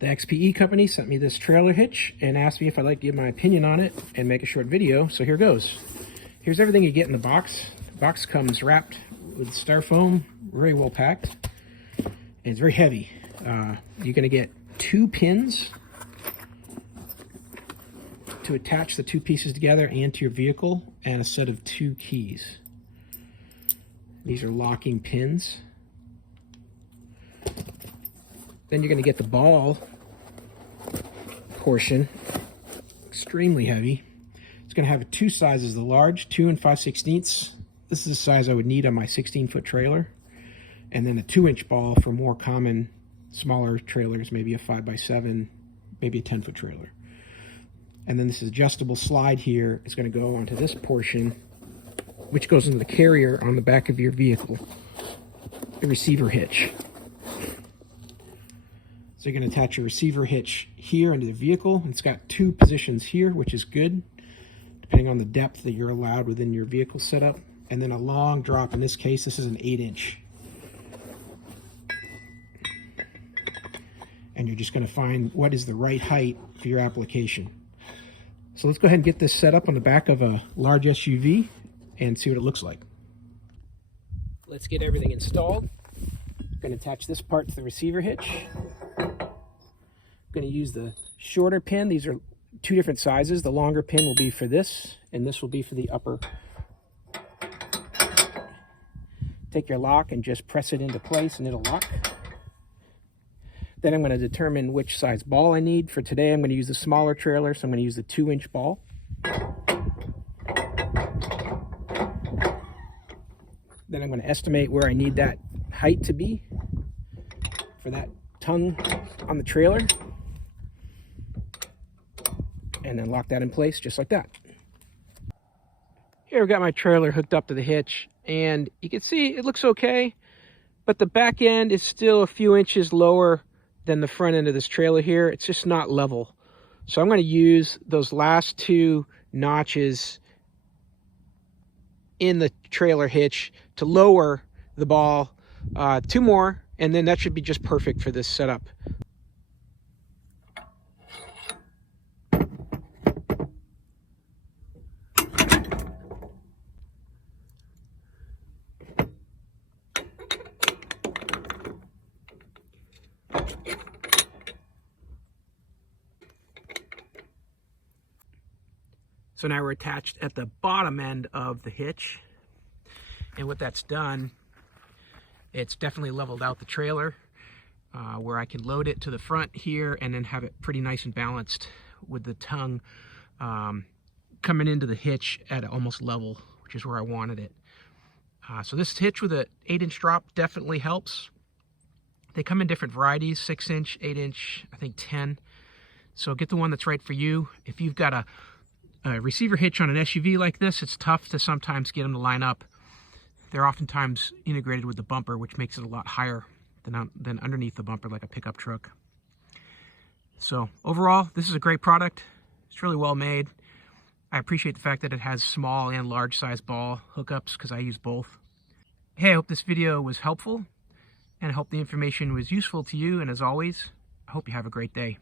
The XPE company sent me this trailer hitch and asked me if I'd like to give my opinion on it and make a short video, so here goes. Here's everything you get in the box. The box comes wrapped with styrofoam, very well packed, and it's very heavy. You're going to get 2 pins to attach the 2 pieces together and to your vehicle, and a set of 2 keys. These are locking pins. Then you're going to get the ball portion, extremely heavy. It's going to have 2 sizes, the large 2 and 5/16. This is the size I would need on my 16-foot trailer. And then a 2-inch ball for more common, smaller trailers, maybe a 5x7, maybe a 10-foot trailer. And then this adjustable slide here is going to go onto this portion, which goes into the carrier on the back of your vehicle, the receiver hitch. So you're going to attach your receiver hitch here into the vehicle. It's got 2 positions here, which is good, depending on the depth that you're allowed within your vehicle setup. And then a long drop. In this case, this is an 8-inch. And you're just going to find what is the right height for your application. So let's go ahead and get this set up on the back of a large SUV and see what it looks like. Let's get everything installed. I'm going to attach this part to the receiver hitch. I'm going to use the shorter pin. These are 2 different sizes. The longer pin will be for this, and this will be for the upper. Take your lock and just press it into place and it'll lock. Then I'm going to determine which size ball I need. For today, I'm going to use the smaller trailer, so I'm going to use the 2-inch ball. Then I'm going to estimate where I need that height to be for that tongue on the trailer. And then lock that in place just like that. Here I've got my trailer hooked up to the hitch, and you can see it looks okay, but the back end is still a few inches lower than the front end of this trailer here. It's just not level. So I'm going to use those last 2 notches in the trailer hitch to lower the ball 2 more, and then that should be just perfect for this setup. So now we're attached at the bottom end of the hitch. And what that's done, it's definitely leveled out the trailer where I can load it to the front here and then have it pretty nice and balanced with the tongue coming into the hitch at almost level, which is where I wanted it. So this hitch with an 8-inch drop definitely helps. They come in different varieties, 6-inch, 8-inch, I think 10. So get the one that's right for you. If you've got a receiver hitch on an SUV like this, it's tough to sometimes get them to line up. They're oftentimes integrated with the bumper, which makes it a lot higher than underneath the bumper like a pickup truck. So overall, this is a great product. It's really well made. I appreciate the fact that it has small and large size ball hookups because I use both. Hey, I hope this video was helpful and I hope the information was useful to you. And as always, I hope you have a great day.